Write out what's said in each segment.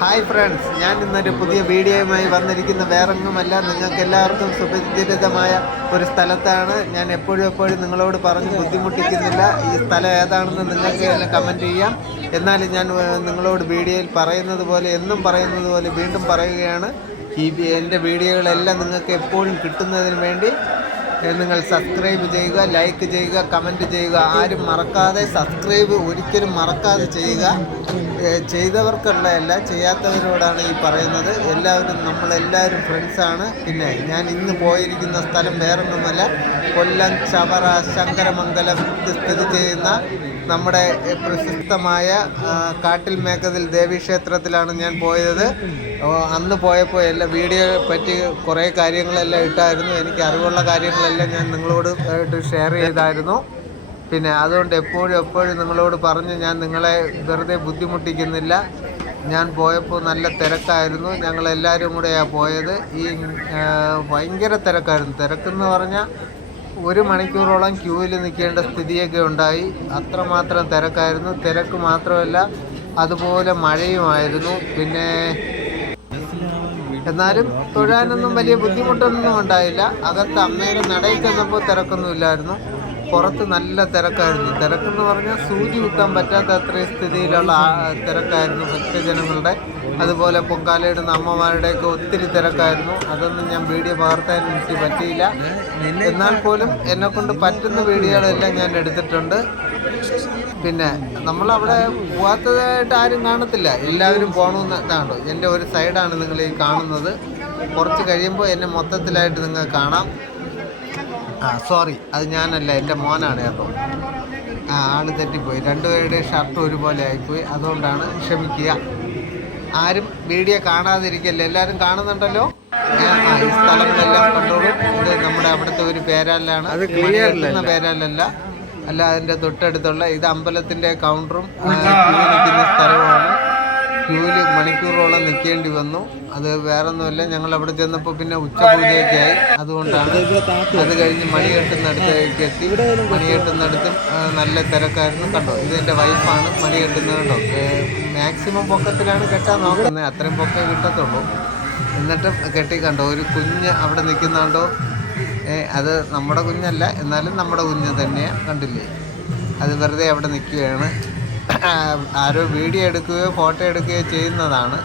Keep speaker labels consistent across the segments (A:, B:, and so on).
A: Hi friends ഞാൻ ഇന്നൊരു പുതിയ വീഡിയോയുമായി വന്നിരിക്കുന്ന. വേറൊന്നുമല്ല നിങ്ങൾക്ക് എല്ലാവർക്കും സുപരിചിതമായ ഒരു സ്ഥലത്താണ്. ഞാൻ എപ്പോഴും എപ്പോഴും നിങ്ങളോട് പറഞ്ഞ് ബുദ്ധിമുട്ടിക്കുന്നില്ല. ഈ സ്ഥലം ഏതാണെന്ന് നിങ്ങൾക്ക് തന്നെ കമന്റ് ചെയ്യാം. എന്നാലും ഞാൻ നിങ്ങളോട് വീഡിയോയിൽ പറയുന്നത് പോലെ എന്നും പറയുന്നത് പോലെ വീണ്ടും പറയുകയാണ്. ഈ എന്റെ വീഡിയോകളെല്ലാം നിങ്ങൾക്ക് എപ്പോഴും കിട്ടുന്നതിന് വേണ്ടി നിങ്ങൾ സബ്സ്ക്രൈബ് ചെയ്യുക ലൈക്ക് ചെയ്യുക കമന്റ് ചെയ്യുക. ആരും മറക്കാതെ സബ്സ്ക്രൈബ് ഒരിക്കലും മറക്കാതെ ചെയ്യുക. ചെയ്തവർക്കുള്ളതല്ല ചെയ്യാത്തവരോടാണ് ഈ പറയുന്നത്. എല്ലാവരും നമ്മളെല്ലാവരും ഫ്രണ്ട്സാണ് പിന്നെ ഞാൻ ഇന്ന് പോയിരിക്കുന്ന സ്ഥലം വേറൊന്നുമല്ല. കൊല്ലം ചവറ ശങ്കരമംഗലം സ്ഥിതി ചെയ്യുന്ന നമ്മുടെ പ്രശസ്തമായ കാട്ടിൽ മേക്കതിൽ ദേവീക്ഷേത്രത്തിലാണ് ഞാൻ പോയത്. അന്ന് പോയപ്പോൾ എല്ലാ വീഡിയോ പറ്റി കുറേ കാര്യങ്ങളെല്ലാം ഇട്ടായിരുന്നു. എനിക്ക് അറിവുള്ള കാര്യങ്ങളെല്ലാം ഞാൻ നിങ്ങളോട് ആയിട്ട് ഷെയർ ചെയ്തായിരുന്നു. പിന്നെ അതുകൊണ്ട് എപ്പോഴും എപ്പോഴും നിങ്ങളോട് പറഞ്ഞ് ഞാൻ നിങ്ങളെ വെറുതെ ബുദ്ധിമുട്ടിക്കുന്നില്ല. ഞാൻ പോയപ്പോൾ നല്ല തിരക്കായിരുന്നു. ഞങ്ങളെല്ലാവരും കൂടെയാണ് പോയത്. ഈ ഭയങ്കര തിരക്കായിരുന്നു. തിരക്കെന്ന് പറഞ്ഞാൽ ഒരു മണിക്കൂറോളം ക്യൂവിൽ നിൽക്കേണ്ട സ്ഥിതിയൊക്കെ ഉണ്ടായി. അത്രമാത്രം തിരക്കായിരുന്നു. തിരക്ക് മാത്രമല്ല അതുപോലെ മഴയുമായിരുന്നു. പിന്നെ എന്നാലും തൊഴാനൊന്നും വലിയ ബുദ്ധിമുട്ടൊന്നും ഉണ്ടായില്ല. അകത്ത് അമ്മയുടെ നടയിൽ ചെന്നപ്പോൾ തിരക്കൊന്നുമില്ലായിരുന്നു. പുറത്ത് നല്ല തിരക്കായിരുന്നു. തിരക്കെന്ന് പറഞ്ഞാൽ സൂചി കുത്താൻ പറ്റാത്ത അത്രയും സ്ഥിതിയിലുള്ള തിരക്കായിരുന്നു ഭക്തജനങ്ങളുടെ അതുപോലെ പൊങ്കാലയിടുന്ന അമ്മമാരുടെയൊക്കെ ഒത്തിരി തിരക്കായിരുന്നു. അതൊന്നും ഞാൻ വീഡിയോ പകർത്താൻ എനിക്ക് പറ്റിയില്ല. എന്നാൽ പോലും എന്നെക്കൊണ്ട് പറ്റുന്ന വീഡിയോകളെല്ലാം ഞാൻ എടുത്തിട്ടുണ്ട്. പിന്നെ നമ്മൾ അവിടെ പോവാത്തതായിട്ട് ആരും കാണത്തില്ല. എല്ലാവരും പോകണമെന്ന് ഇതാണോ എന്റെ ഒരു സൈഡാണ് നിങ്ങൾ ഈ കാണുന്നത്. കുറച്ച് കഴിയുമ്പോൾ എന്നെ മൊത്തത്തിലായിട്ട് നിങ്ങൾ കാണാം. ആ സോറി. അത് ഞാനല്ല എന്റെ മോനാണ് കേട്ടോ. ആ ആൾ തെറ്റിപ്പോയി. രണ്ടുപേരുടെ ഷർട്ട് ഒരുപോലെ ആയിപ്പോയി. അതുകൊണ്ടാണ് ക്ഷമിക്കുക. ആരും വീഡിയോ കാണാതിരിക്കല്ലേ? എല്ലാവരും കാണുന്നുണ്ടല്ലോ? ഈ സ്ഥലങ്ങളെല്ലാം കണ്ടോളൂ. ഇത് നമ്മുടെ അവിടുത്തെ ഒരു പേരാലാണ് പേരാലല്ല അല്ല അതിന്റെ തൊട്ടടുത്തുള്ള ഇത് അമ്പലത്തിന്റെ കൗണ്ടറും ക്യൂ നിൽക്കുന്ന സ്ഥലവുമാണ്. ക്യൂവിൽ മണിക്കൂറോളം നിൽക്കേണ്ടി വന്നു. അത് വേറൊന്നുമല്ല ഞങ്ങൾ അവിടെ ചെന്നപ്പോൾ പിന്നെ ഉച്ചപൂജയൊക്കെ ആയി അതുകൊണ്ടാണ് അത് കഴിഞ്ഞ് മണി കെട്ടുന്നിടത്തേക്ക് എത്തി. മണി കെട്ടുന്നിടത്തും നല്ല തിരക്കായിരുന്നു. കണ്ടോ ഇത് എന്റെ വൈഫാണ് മണി കെട്ടുന്നത് കണ്ടോ. മാക്സിമം പൊക്കത്തിലാണ് കെട്ടാൻ നോക്കുന്നത്. അത്രയും പൊക്കം കിട്ടത്തുള്ളൂ. എന്നിട്ടും കെട്ടി കണ്ടോ ഒരു കുഞ്ഞ് അവിടെ നിൽക്കുന്നുണ്ടോ? അത് നമ്മുടെ കുഞ്ഞല്ല എന്നാലും നമ്മുടെ കുഞ്ഞ് തന്നെയാണ് കണ്ടില്ലേ? അത് വെറുതെ അവിടെ നിൽക്കുകയാണ്. ആരോ വീഡിയോ എടുക്കുകയോ ഫോട്ടോ എടുക്കുകയോ ചെയ്യുന്നതാണ്.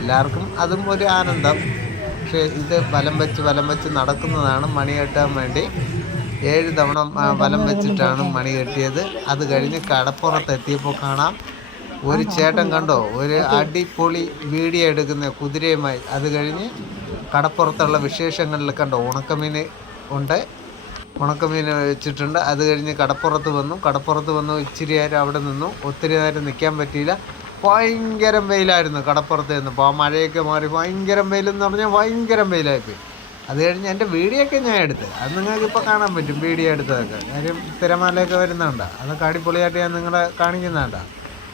A: എല്ലാവർക്കും അതും ഒരു ആനന്ദം. പക്ഷേ ഇത് വലം വെച്ച് വലം വെച്ച് നടക്കുന്നതാണ് മണി കെട്ടാൻ വേണ്ടി. ഏഴ് തവണ വലം വെച്ചിട്ടാണ് മണി കെട്ടിയത്. അത് കഴിഞ്ഞ് കടപ്പുറത്ത് എത്തിയപ്പോൾ കാണാം ഒരു ചേട്ടൻ കണ്ടോ? ഒരു അടിപൊളി വീഡിയോ എടുക്കുന്ന കുതിരയുമായി. അത് കഴിഞ്ഞ് കടപ്പുറത്തുള്ള വിശേഷങ്ങളിൽ കണ്ടോ? ഉണക്കമീൻ ഉണ്ട്. ഉണക്കമീൻ വെച്ചിട്ടുണ്ട്. അത് കഴിഞ്ഞ് കടപ്പുറത്ത് വന്നു. കടപ്പുറത്ത് വന്നു ഇച്ചിരി നേരം അവിടെ നിന്നു. ഒത്തിരി നേരം നിൽക്കാൻ പറ്റിയില്ല. ഭയങ്കരം വെയിലായിരുന്നു കടപ്പുറത്ത് നിന്നപ്പോൾ ആ മഴയൊക്കെ മാറി ഭയങ്കരം വെയിലെന്ന് പറഞ്ഞാൽ ഭയങ്കരം വെയിലായിപ്പോയി. അത് കഴിഞ്ഞ് എന്റെ വീഡിയോയൊക്കെ ഞാൻ എടുത്ത് അത് നിങ്ങൾക്ക് ഇപ്പോൾ കാണാൻ പറ്റും. വീഡിയോ എടുത്തതൊക്കെ. കാര്യം തിരമാലയൊക്കെ വരുന്നുണ്ട്. അതൊക്കെ അടിപൊളിയായിട്ട് ഞാൻ നിങ്ങളെ കാണിക്കുന്നുണ്ട.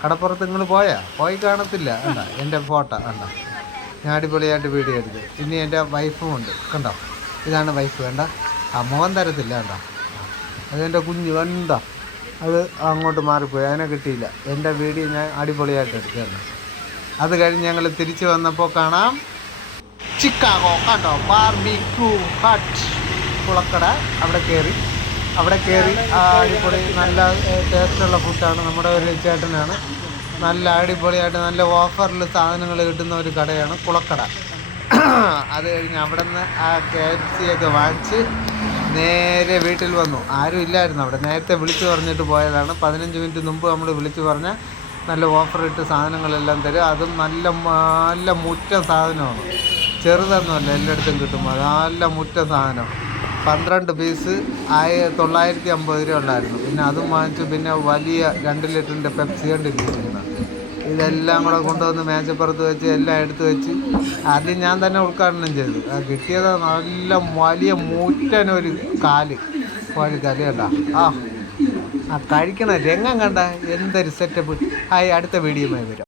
A: കടപ്പുറത്ത് നിങ്ങൾ പോയാ? പോയി കാണത്തില്ല. കണ്ട? എന്റെ ഫോട്ടോ കണ്ട? ഞാൻ അടിപൊളിയായിട്ട് വീഡിയോ എടുത്ത്. പിന്നെ എന്റെ വൈഫും ഉണ്ട്. കണ്ടോ? ഇതാണ് വൈഫ് വേണ്ട. ആ മോൻ തരത്തില്ല കണ്ടോ അതെന്റെ കുഞ്ഞ് വേണ്ട. അത് അങ്ങോട്ട് മാറിപ്പോയി. അതിനെ കിട്ടിയില്ല. എന്റെ വീഡിയോ ഞാൻ അടിപൊളിയായിട്ട് എടുക്കുകയാണ്. അത് കഴിഞ്ഞ് ഞങ്ങൾ തിരിച്ചു വന്നപ്പോൾ കാണാം. ചിക്കാഗോ കണ്ടോ? Barbecue hut Kulakkada. അവിടെ കയറി. അവിടെ കയറി അടിപൊളി നല്ല ടേസ്റ്റുള്ള ഫുഡാണ് നമ്മുടെ ഒരു ചേട്ടനാണ്. നല്ല അടിപൊളിയായിട്ട് നല്ല ഓഫറിൽ സാധനങ്ങൾ കിട്ടുന്ന ഒരു കടയാണ് കുളക്കട. അത് കഴിഞ്ഞ് അവിടെ നിന്ന് ആ കെ എഫ് സി ഒക്കെ വാങ്ങിച്ച് നേരെ വീട്ടിൽ വന്നു. ആരും ഇല്ലായിരുന്നു അവിടെ. നേരത്തെ വിളിച്ചു പറഞ്ഞിട്ട് പോയതാണ്. പതിനഞ്ച് മിനിറ്റ് മുമ്പ് നമ്മൾ വിളിച്ചു പറഞ്ഞാൽ നല്ല ഓഫർ ഇട്ട് സാധനങ്ങളെല്ലാം തരും. അതും നല്ല നല്ല മുറ്റ സാധനമാണ്. ചെറുതൊന്നുമല്ല എല്ലായിടത്തും കിട്ടും. നല്ല മുറ്റ സാധനം. പന്ത്രണ്ട് പീസ് ആയ തൊള്ളായിരത്തി അമ്പത് രൂപ ഉണ്ടായിരുന്നു പിന്നെ അതും വാങ്ങിച്ചു പിന്നെ വലിയ രണ്ട് ലിറ്ററിന്റെ പെപ്സി കണ്ടിരിക്കുന്നത് ഇതെല്ലാം കൂടെ കൊണ്ടുവന്ന് മേശപ്പുറത്ത് വെച്ച് എല്ലാം എടുത്തു വെച്ച് ആദ്യം ഞാൻ തന്നെ ഉദ്ഘാടനം ചെയ്തു. കിട്ടിയത് നല്ല വലിയ മൂറ്റനൊരു കാൽ. കോഴിക്കാൽ കണ്ട. ആ ആ കഴിക്കണ രംഗം കണ്ട എന്തൊരു സെറ്റപ്പ് ആയി അടുത്ത വീഡിയോ വരും.